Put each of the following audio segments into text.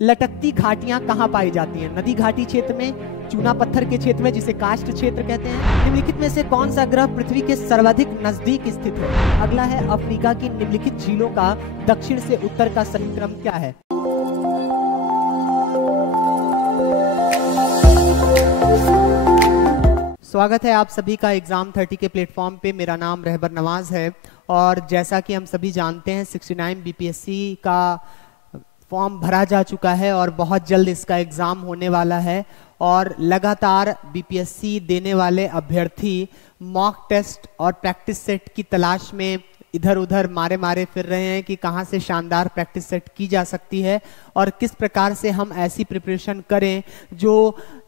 लटकती घाटियां कहाँ पाई जाती हैं? नदी घाटी क्षेत्र में, चूना पत्थर के क्षेत्र में जिसे काष्ठ क्षेत्र कहते हैं। निम्नलिखित में से कौन सा ग्रह पृथ्वी के सर्वाधिक नजदीक स्थित है? अगला है अफ्रीका की निम्नलिखित झीलों का दक्षिण से उत्तर का सही क्रम क्या है? स्वागत है आप सभी का एग्जाम 30 के प्लेटफॉर्म पे। मेरा नाम रहबर नवाज है और जैसा कि हम सभी जानते हैं 69 बीपीएससी का फॉर्म भरा जा चुका है और बहुत जल्द इसका एग्ज़ाम होने वाला है और लगातार बीपीएससी देने वाले अभ्यर्थी मॉक टेस्ट और प्रैक्टिस सेट की तलाश में इधर उधर मारे फिर रहे हैं कि कहां से शानदार प्रैक्टिस सेट की जा सकती है और किस प्रकार से हम ऐसी प्रिपरेशन करें जो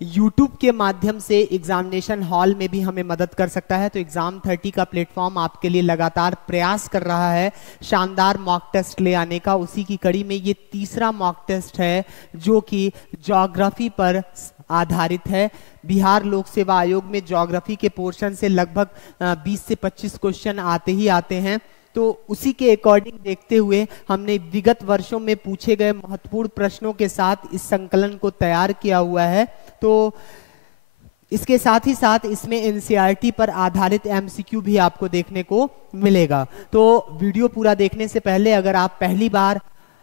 YouTube के माध्यम से एग्जामिनेशन हॉल में भी हमें मदद कर सकता है। तो एग्जाम 30 का प्लेटफॉर्म आपके लिए लगातार प्रयास कर रहा है शानदार मॉक टेस्ट ले आने का। उसी की कड़ी में ये तीसरा मॉक टेस्ट है जो कि ज्योग्राफी पर आधारित है। बिहार लोक सेवा आयोग में ज्योग्राफी के पोर्शन से लगभग 20 से 25 क्वेश्चन आते ही आते हैं। तो उसी के अकॉर्डिंग देखते हुए हमने विगत वर्षों में पूछे गए महत्वपूर्ण प्रश्नों के साथ इस संकलन को तैयार किया हुआ है। तो इसके साथ ही साथ इसमें एनसीईआरटी पर आधारित एमसीक्यू भी आपको देखने को मिलेगा। तो वीडियो पूरा देखने से पहले अगर आप पहली बार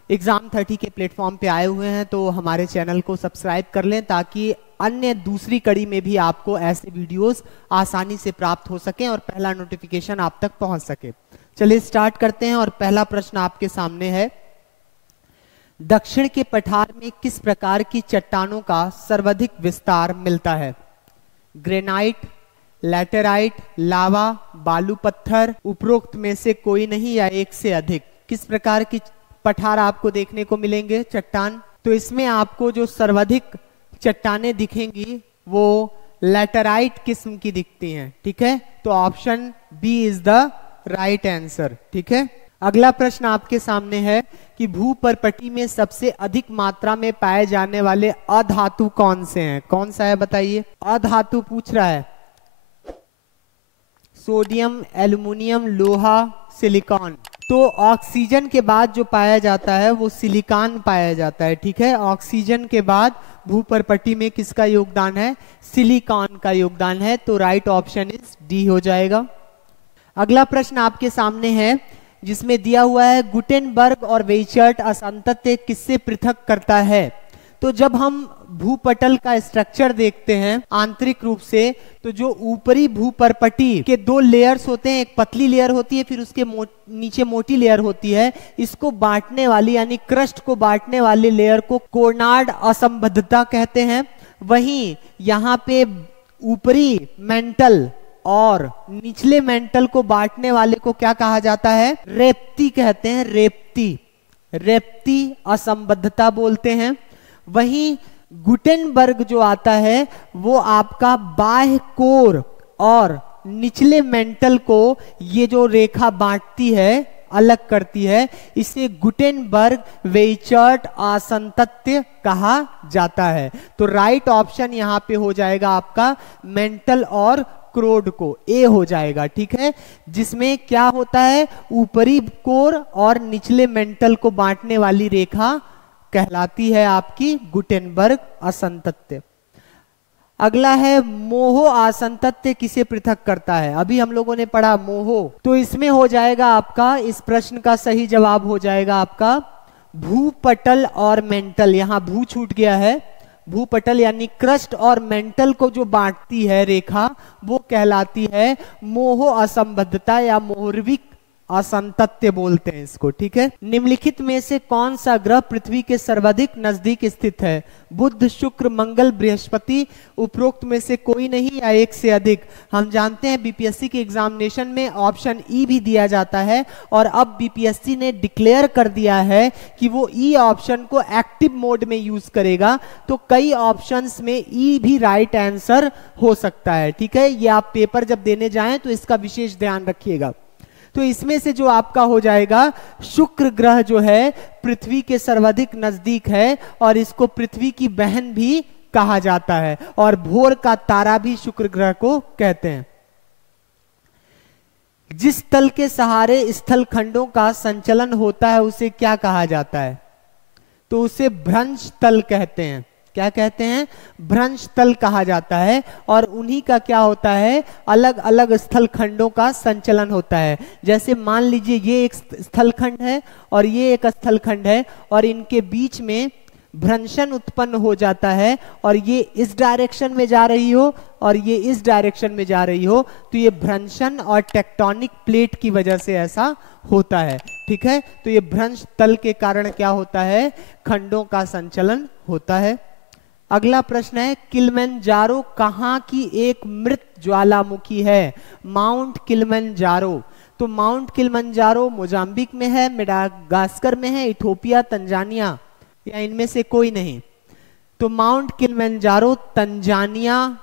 एग्जाम 30 के प्लेटफॉर्म पे आए हुए हैं तो हमारे चैनल को सब्सक्राइब कर लें ताकि अन्य दूसरी कड़ी में भी आपको ऐसे वीडियोस आसानी से प्राप्त हो सके और पहला नोटिफिकेशन आप तक पहुंच सके। चलिए स्टार्ट करते हैं और पहला प्रश्न आपके सामने है, दक्षिण के पठार में किस प्रकार की चट्टानों का सर्वाधिक विस्तार मिलता है? ग्रेनाइट, लैटेराइट, लावा, बालू पत्थर, उपरोक्त में से कोई नहीं या एक से अधिक? किस प्रकार की पठार आपको देखने को मिलेंगे, चट्टान? तो इसमें आपको जो सर्वाधिक चट्टानें दिखेंगी वो लैटेराइट किस्म की दिखती हैं। ठीक है, तो option B is the right answer. ठीक है, अगला प्रश्न आपके सामने है कि भूपर्पटी में सबसे अधिक मात्रा में पाए जाने वाले अधातु कौन से हैं? कौन सा है बताइए? अधातु पूछ रहा है। सोडियम, एल्युमिनियम, लोहा, सिलिकॉन। तो ऑक्सीजन के बाद जो पाया जाता है वो सिलिकॉन पाया जाता है। ठीक है, ऑक्सीजन के बाद भूपर्पटी में किसका योगदान है? सिलिकॉन का योगदान है। तो राइट ऑप्शन इज डी हो जाएगा। अगला प्रश्न आपके सामने है जिसमें दिया हुआ है गुटेनबर्ग और वेइचर्ट असंतत्य किससे पृथक करता है? तो जब हम भूपटल का स्ट्रक्चर देखते हैं आंतरिक रूप से, तो जो ऊपरी भूपर्पटी के दो लेयर्स होते हैं, एक पतली लेयर होती है फिर उसके नीचे मोटी लेयर होती है, इसको बांटने वाली यानी क्रस्ट को बांटने वाली लेयर को कोर्नार्ड असंबद्धता कहते हैं। वहीं यहाँ पे ऊपरी मेंटल और निचले मेंटल को बांटने वाले को क्या कहा जाता है? रेप्ती कहते हैं। रेप्ती असंबद्धता बोलते हैं। वहीं गुटेनबर्ग जो आता है वो आपका बाह्य कोर और निचले मेंटल को ये जो रेखा बांटती है, अलग करती है, इसे गुटेनबर्ग वेइचर्ट असंतत्य कहा जाता है। तो राइट ऑप्शन यहाँ पे हो जाएगा आपका मेंटल और क्रोड को, ए हो जाएगा। ठीक है, जिसमें क्या होता है? ऊपरी कोर और निचले मेंटल को बांटने वाली रेखा कहलाती है आपकी गुटेनबर्ग असंतत्य। अगला है मोहो असंतत्य किसे पृथक करता है? अभी हम लोगों ने पढ़ा मोहो, तो इसमें हो जाएगा आपका, इस प्रश्न का सही जवाब हो जाएगा आपका भूपटल और मेंटल। यहाँ भू छूट गया है। भूपटल यानी क्रस्ट और मेंटल को जो बांटती है रेखा वो कहलाती है मोहो असंबद्धता या मोहर्विक असंतत्य बोलते हैं इसको। ठीक है, निम्नलिखित में से कौन सा ग्रह पृथ्वी के सर्वाधिक नजदीक स्थित है? बुध, शुक्र, मंगल, बृहस्पति, उपरोक्त में से कोई नहीं या एक से अधिक? हम जानते हैं बीपीएससी के एग्जामिनेशन में ऑप्शन ई भी दिया जाता है और अब बीपीएससी ने डिक्लेयर कर दिया है कि वो ई ऑप्शन को एक्टिव मोड में यूज करेगा। तो कई ऑप्शंस में ई भी राइट आंसर हो सकता है। ठीक है, ये आप पेपर जब देने जाएं तो इसका विशेष ध्यान रखिएगा। तो इसमें से जो आपका हो जाएगा शुक्र ग्रह जो है पृथ्वी के सर्वाधिक नजदीक है और इसको पृथ्वी की बहन भी कहा जाता है और भोर का तारा भी शुक्र ग्रह को कहते हैं। जिस तल के सहारे स्थल खंडों का संचलन होता है उसे क्या कहा जाता है? तो उसे भ्रंश तल कहते हैं। क्या कहते हैं? भ्रंश तल कहा जाता है। और उन्हीं का क्या होता है, अलग अलग स्थल खंडों का संचलन होता है। जैसे मान लीजिए ये एक स्थल खंड है और ये एक स्थल खंड है, और इनके बीच में भ्रंशन उत्पन्न हो जाता है, और ये इस डायरेक्शन में जा रही हो और ये इस डायरेक्शन में जा रही हो, तो ये भ्रंशन और टेक्टोनिक प्लेट की वजह से ऐसा होता है। ठीक है, तो ये भ्रंश तल के कारण क्या होता है, खंडों का संचलन होता है। अगला प्रश्न है, किलिमंजारो कहाँ की एक मृत ज्वालामुखी है? Mount Kilimanjaro. तो माउंट किलिमंजारो मोजाम्बिक में है, मेडागास्कर में है, इथोपिया, तंजानिया, या इनमें से कोई नहीं? तो माउंट किलिमंजारो तंजानिया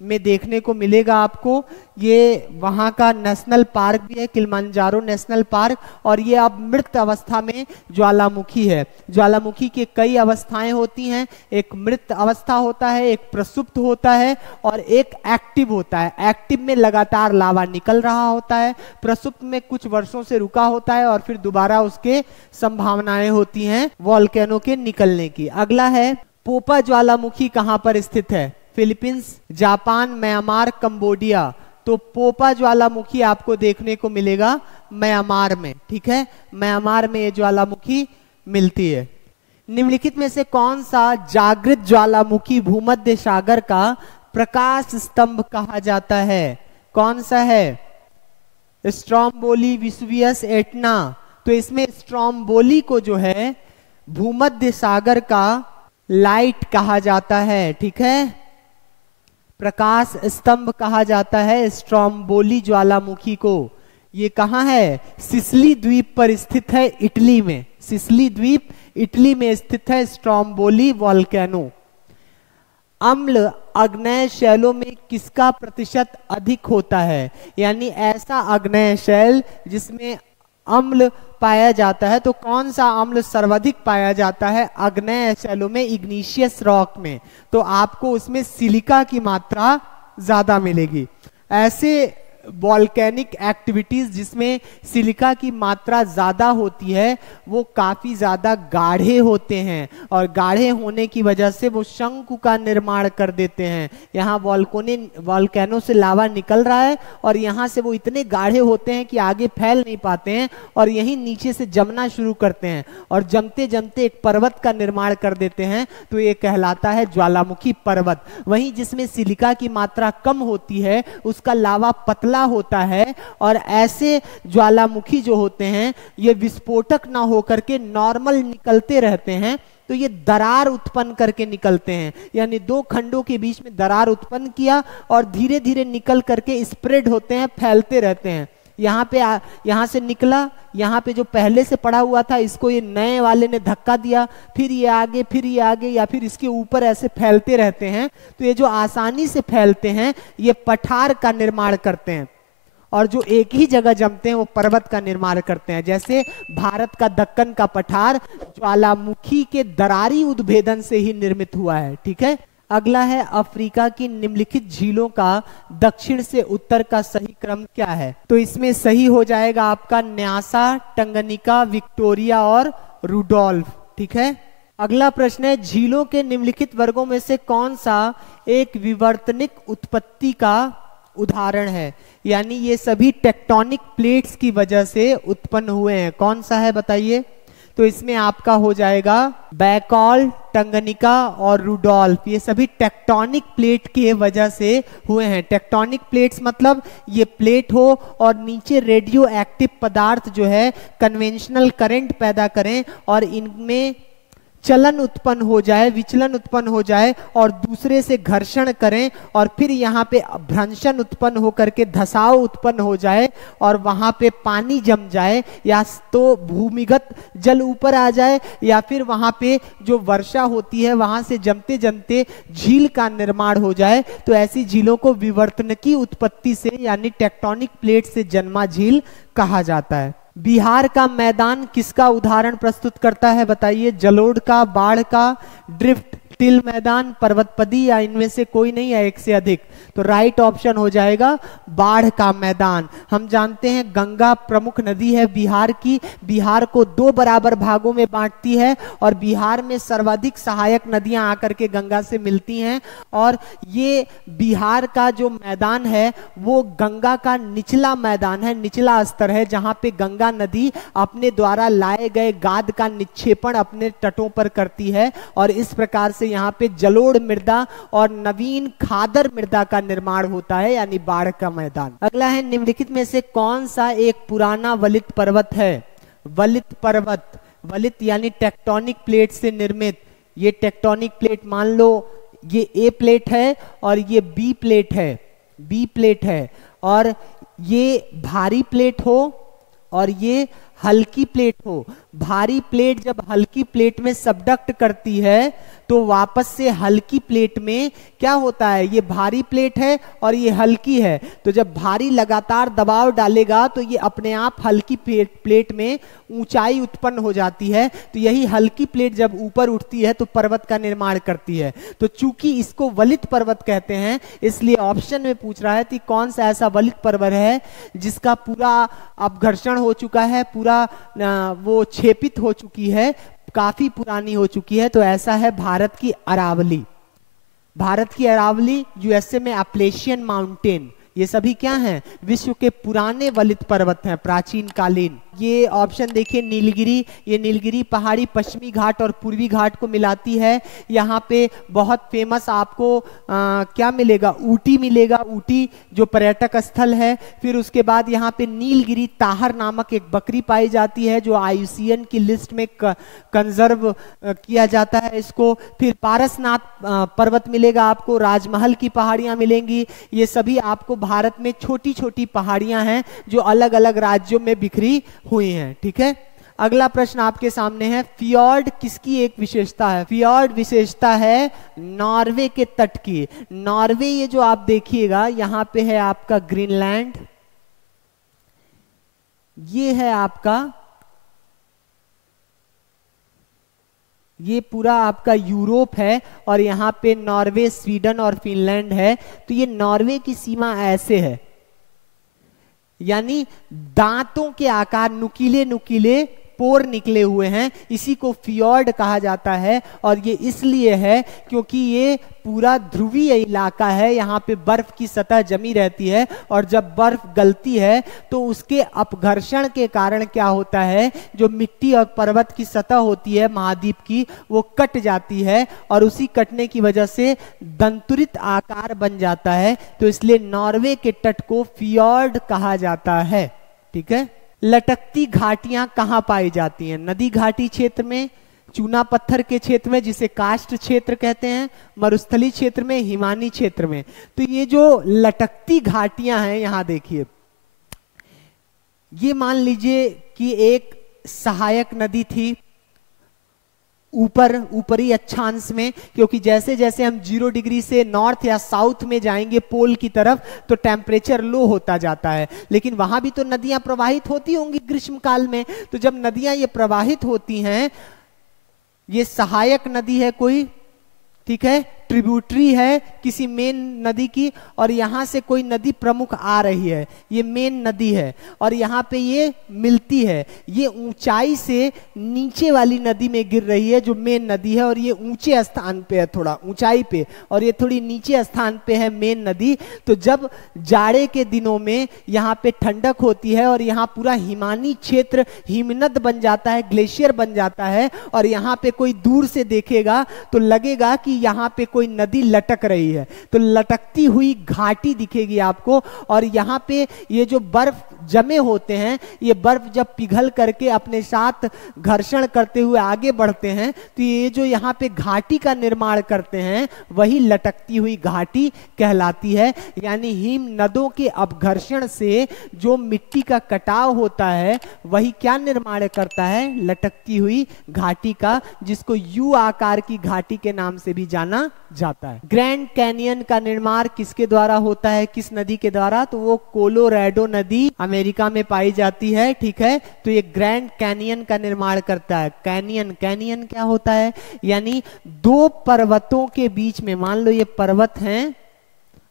में देखने को मिलेगा आपको। ये वहां का नेशनल पार्क भी है, किलिमंजारो नेशनल पार्क, और ये अब मृत अवस्था में ज्वालामुखी है। ज्वालामुखी की कई अवस्थाएं होती हैं, एक मृत अवस्था होता है, एक प्रसुप्त होता है, और एक एक्टिव होता है। एक्टिव में लगातार लावा निकल रहा होता है, प्रसुप्त में कुछ वर्षों से रुका होता है, और फिर दोबारा उसके संभावनाएं होती हैं वोल्केनो के निकलने की। अगला है, पोपा ज्वालामुखी कहां पर स्थित है? Philippines, Japan, Myanmar, Cambodia. तो पोपा ज्वालामुखी आपको देखने को मिलेगा म्यांमार में। ठीक है, म्यांमार में ये ज्वालामुखी मिलती है। निम्नलिखित में से कौन सा जागृत ज्वालामुखी भूमध्य सागर का प्रकाश स्तंभ कहा जाता है? कौन सा है? Stromboli, Vesuvius, Etna. तो इसमें स्ट्रोम्बोली को जो है भूमध्य सागर का लाइट कहा जाता है। ठीक है, प्रकाश स्तंभ कहा जाता है स्ट्रोम्बोली ज्वालामुखी को। ये कहाँ है? सिसिली द्वीप पर स्थित है, इटली में। सिसिली द्वीप इटली में स्थित है स्ट्रोम्बोली वोल्केनो। अम्ल आग्नेय शैलों में किसका प्रतिशत अधिक होता है? यानी ऐसा आग्नेय शैल जिसमें अम्ल पाया जाता है, तो कौन सा अम्ल सर्वाधिक पाया जाता है आग्नेय शैलों में? इग्नीशियस रॉक में। तो आपको उसमें सिलिका की मात्रा ज्यादा मिलेगी। ऐसे वॉल्केनिक एक्टिविटीज जिसमें सिलिका की मात्रा ज्यादा होती है वो काफी ज्यादा गाढ़े होते हैं, और गाढ़े होने की वजह से वो शंकु का निर्माण कर देते हैं। यहाँ वॉल्केनो से लावा निकल रहा है और यहाँ से वो इतने गाढ़े होते हैं कि आगे फैल नहीं पाते हैं, और यहीं नीचे से जमना शुरू करते हैं, और जमते जमते एक पर्वत का निर्माण कर देते हैं। तो ये कहलाता है ज्वालामुखी पर्वत। वहीं जिसमें सिलिका की मात्रा कम होती है उसका लावा पतला होता है, और ऐसे ज्वालामुखी जो होते हैं ये विस्फोटक ना होकर के नॉर्मल निकलते रहते हैं, तो ये दरार उत्पन्न करके निकलते हैं। यानी दो खंडों के बीच में दरार उत्पन्न किया और धीरे धीरे निकल करके स्प्रेड होते हैं, फैलते रहते हैं। यहाँ से निकला, यहाँ पे जो पहले से पड़ा हुआ था इसको ये नए वाले ने धक्का दिया, फिर ये आगे, फिर ये आगे, या फिर इसके ऊपर ऐसे फैलते रहते हैं। तो ये जो आसानी से फैलते हैं ये पठार का निर्माण करते हैं, और जो एक ही जगह जमते हैं वो पर्वत का निर्माण करते हैं। जैसे भारत का दक्कन का पठार ज्वालामुखी के दरारी उद्भेदन से ही निर्मित हुआ है। ठीक है, अगला है, अफ्रीका की निम्नलिखित झीलों का दक्षिण से उत्तर का सही क्रम क्या है? तो इसमें सही हो जाएगा आपका न्यासा, टंगनिका, विक्टोरिया और रुडोल्फ। ठीक है, अगला प्रश्न है, झीलों के निम्नलिखित वर्गों में से कौन सा एक विवर्तनिक उत्पत्ति का उदाहरण है? यानी ये सभी टेक्टोनिक प्लेट्स की वजह से उत्पन्न हुए हैं। कौन सा है बताइए? तो इसमें आपका हो जाएगा बैकॉल, टंगनिका और रुडोल्फ। ये सभी टेक्टोनिक प्लेट के वजह से हुए हैं। टेक्टोनिक प्लेट्स मतलब ये प्लेट हो और नीचे रेडियो एक्टिव पदार्थ जो है कन्वेंशनल करंट पैदा करें और इनमें चलन उत्पन्न हो जाए, विचलन उत्पन्न हो जाए और दूसरे से घर्षण करें, और फिर यहाँ पे भ्रंशन उत्पन्न होकर के धसाव उत्पन्न हो जाए और वहां पे पानी जम जाए, या तो भूमिगत जल ऊपर आ जाए, या फिर वहां पे जो वर्षा होती है वहां से जमते जमते झील का निर्माण हो जाए। तो ऐसी झीलों को विवर्तनिकी उत्पत्ति से यानी टेक्टोनिक प्लेट से जन्मा झील कहा जाता है। बिहार का मैदान किसका उदाहरण प्रस्तुत करता है बताइए? जलोढ़ का, बाढ़ का, ड्रिफ्ट टिल मैदान, पर्वतपदी, या इनमें से कोई नहीं है, एक से अधिक? तो राइट ऑप्शन हो जाएगा बाढ़ का मैदान। हम जानते हैं गंगा प्रमुख नदी है बिहार की, बिहार को 2 बराबर भागों में बांटती है और बिहार में सर्वाधिक सहायक नदियां आकर के गंगा से मिलती हैं। और ये बिहार का जो मैदान है वो गंगा का निचला मैदान है, निचला स्तर है, जहां पे गंगा नदी अपने द्वारा लाए गए गाद का निक्षेपण अपने तटों पर करती है और इस प्रकार से यहाँ पे जलोढ़ मृदा और नवीन खादर मृदा का निर्माण होता है, यानी बाढ़ का मैदान। अगला है, निम्नलिखित में से कौन सा एक पुराना वलित पर्वत है? वलित पर्वत, वलित यानी टेक्टोनिक प्लेट से निर्मित। ये टेक्टोनिक प्लेट, मान लो ये ए प्लेट है और ये बी प्लेट है, बी प्लेट है, और ये भारी प्लेट हो और ये हल्की प्लेट हो। भारी प्लेट जब हल्की प्लेट में सबडक्ट करती है तो वापस से हल्की प्लेट में क्या होता है, ये भारी प्लेट है और ये हल्की है, तो जब भारी लगातार दबाव डालेगा तो ये अपने आप हल्की प्लेट में ऊंचाई उत्पन्न हो जाती है। तो यही हल्की प्लेट जब ऊपर उठती है तो पर्वत का निर्माण करती है। तो चूंकि इसको वलित पर्वत कहते हैं, इसलिए ऑप्शन में पूछ रहा है कि कौन सा ऐसा वलित पर्वत है जिसका पूरा अपघर्षण हो चुका है, पूरा वो क्षेपित हो चुकी है, काफी पुरानी हो चुकी है। तो ऐसा है भारत की अरावली। भारत की अरावली, यूएसए में एप्लेशियन माउंटेन, ये सभी क्या हैं? विश्व के पुराने वलित पर्वत हैं, प्राचीन कालीन। ये ऑप्शन देखिए नीलगिरी, ये नीलगिरी पहाड़ी पश्चिमी घाट और पूर्वी घाट को मिलाती है। यहाँ पे बहुत फेमस आपको क्या मिलेगा? ऊटी मिलेगा, ऊटी जो पर्यटक स्थल है। फिर उसके बाद यहाँ पे नीलगिरी ताहर नामक एक बकरी पाई जाती है जो IUCN की लिस्ट में कंजर्व किया जाता है इसको। फिर पारसनाथ पर्वत मिलेगा आपको, राजमहल की पहाड़ियां मिलेंगी। ये सभी आपको भारत में छोटी छोटी पहाड़ियां हैं जो अलग अलग राज्यों में बिखरी हुई हैं। ठीक है, अगला प्रश्न आपके सामने है, फियोर्ड किसकी एक विशेषता है? फियोर्ड विशेषता है नॉर्वे के तट की। नॉर्वे, ये जो आप देखिएगा यहाँ पे है आपका ग्रीनलैंड, ये है आपका, ये पूरा आपका यूरोप है और यहाँ पे नॉर्वे, स्वीडन और फिनलैंड है। तो ये नॉर्वे की सीमा ऐसे है, यानी दांतों के आकार, नुकीले नुकीले पोर निकले हुए हैं, इसी को फियोर्ड कहा जाता है। और ये इसलिए है क्योंकि ये पूरा ध्रुवीय इलाका है, यहाँ पे बर्फ की सतह जमी रहती है और जब बर्फ गलती है तो उसके अपघर्षण के कारण क्या होता है, जो मिट्टी और पर्वत की सतह होती है महाद्वीप की, वो कट जाती है और उसी कटने की वजह से दंतुरित आकार बन जाता है। तो इसलिए नॉर्वे के तट को फियोर्ड कहा जाता है। ठीक है, लटकती घाटियां कहां पाई जाती हैं? नदी घाटी क्षेत्र में, चूना पत्थर के क्षेत्र में जिसे कास्ट क्षेत्र कहते हैं, मरुस्थली क्षेत्र में, हिमानी क्षेत्र में। तो ये जो लटकती घाटियां हैं, यहां देखिए, ये मान लीजिए कि एक सहायक नदी थी ऊपरी अक्षांश में, क्योंकि जैसे जैसे हम 0 डिग्री से नॉर्थ या साउथ में जाएंगे पोल की तरफ तो टेम्परेचर लो होता जाता है, लेकिन वहां भी तो नदियां प्रवाहित होती होंगी ग्रीष्म काल में। तो जब नदियां ये प्रवाहित होती हैं, ये सहायक नदी है कोई, ठीक है, ट्रिब्यूटरी है किसी मेन नदी की, और यहां से कोई नदी प्रमुख आ रही है, ये मेन नदी है और यहाँ पे ये मिलती है। ये ऊंचाई से नीचे वाली नदी में गिर रही है जो मेन नदी है, और ये ऊंचे स्थान पे है, थोड़ा ऊंचाई पे, और ये थोड़ी नीचे स्थान पे है मेन नदी। तो जब जाड़े के दिनों में यहाँ पे ठंडक होती है और यहाँ पूरा हिमानी क्षेत्र हिमनद बन जाता है, ग्लेशियर बन जाता है, और यहाँ पे कोई दूर से देखेगा तो लगेगा कि यहाँ पे कोई नदी लटक रही है, तो लटकती हुई घाटी दिखेगी आपको। और यहाँ पे ये जो बर्फ जमे होते हैं, ये बर्फ जब पिघल करके अपने साथ घर्षण करते हुए आगे बढ़ते हैं तो ये जो यहाँ पे घाटी का निर्माण करते हैं वही लटकती हुई घाटी कहलाती है। यानी हिम नदों के अपघर्षण से जो मिट्टी का कटाव होता है वही क्या निर्माण करता है, लटकती हुई घाटी का, जिसको यू आकार की घाटी के नाम से भी जाना जाता है। ग्रैंड कैनियन का निर्माण किसके द्वारा होता है, किस नदी के द्वारा? तो वो कोलोराडो नदी अमेरिका में पाई जाती है, ठीक है। तो ये ग्रैंड कैनियन का निर्माण करता है। कैनियन, कैनियन क्या होता है, यानी दो पर्वतों के बीच में, मान लो ये पर्वत हैं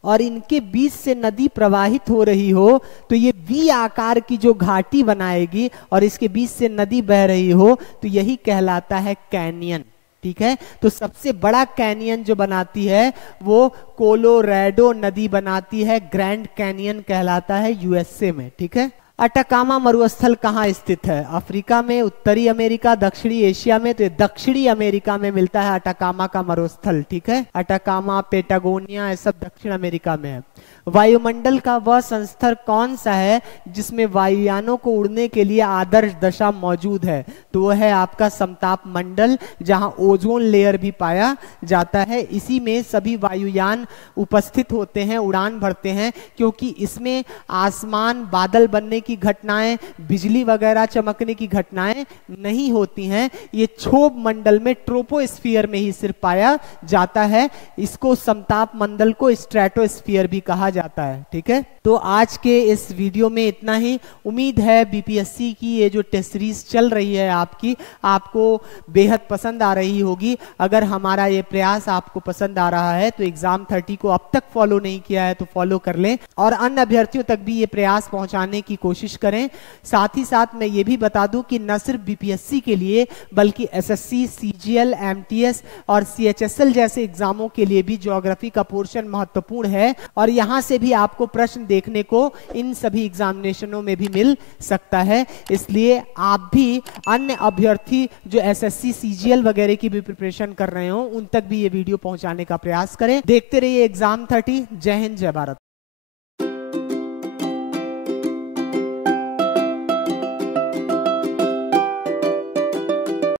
और इनके बीच से नदी प्रवाहित हो रही हो, तो ये वी आकार की जो घाटी बनाएगी और इसके बीच से नदी बह रही हो, तो यही कहलाता है कैनियन, ठीक है। तो सबसे बड़ा कैनियन जो बनाती है वो कोलोराडो नदी बनाती है, ग्रैंड कैनियन कहलाता है यूएसए में, ठीक है। अटाकामा मरुस्थल कहाँ स्थित है, अफ्रीका में, उत्तरी अमेरिका, दक्षिणी एशिया में। तो ये दक्षिणी अमेरिका में मिलता है अटाकामा का मरुस्थल, ठीक है। अटाकामा, पेटागोनिया, ये सब दक्षिण अमेरिका में है। वायुमंडल का वह संस्तर कौन सा है जिसमें वायुयानों को उड़ने के लिए आदर्श दशा मौजूद है, तो वह है आपका समताप मंडल, जहां ओजोन लेयर भी पाया जाता है। इसी में सभी वायुयान उपस्थित होते हैं, उड़ान भरते हैं, क्योंकि इसमें आसमान बादल बनने की घटनाएं, बिजली वगैरह चमकने की घटनाएं नहीं होती हैं। ये क्षोभ मंडल में, ट्रोपोस्फियर में ही सिर्फ पाया जाता है। इसको समताप मंडल को स्ट्रेटोस्फियर भी कहा जाता है, ठीक है। तो आज के इस वीडियो में इतना ही। उम्मीद है बीपीएससी की ये जो टेस्ट सीरीज चल रही है आपकी, आपको बेहद पसंद आ रही होगी। अगर हमारा ये प्रयास आपको पसंद आ रहा है तो एग्जाम 30 को अब तक फॉलो नहीं किया है तो फॉलो कर लें और अन्य अभ्यर्थियों तक भी ये प्रयास पहुंचाने की कोशिश करें। साथ ही साथ मैं ये भी बता दूं कि न सिर्फ बीपीएससी के लिए बल्कि एसएससी, सीजीएल, एमटीएस और सीएचएसएल जैसे एग्जामों के लिए भी ज्योग्राफी का पोर्शन महत्वपूर्ण है और यहाँ से भी आपको प्रश्न देखने को इन सभी एग्जामिनेशनों में भी मिल सकता है। इसलिए आप भी अन्य अभ्यर्थी जो एसएससी, सीजीएल वगैरह की भी प्रिपरेशन कर रहे हो उन तक भी ये वीडियो पहुंचाने का प्रयास करें। देखते रहिए एग्जाम 30। जय हिंद, जय भारत।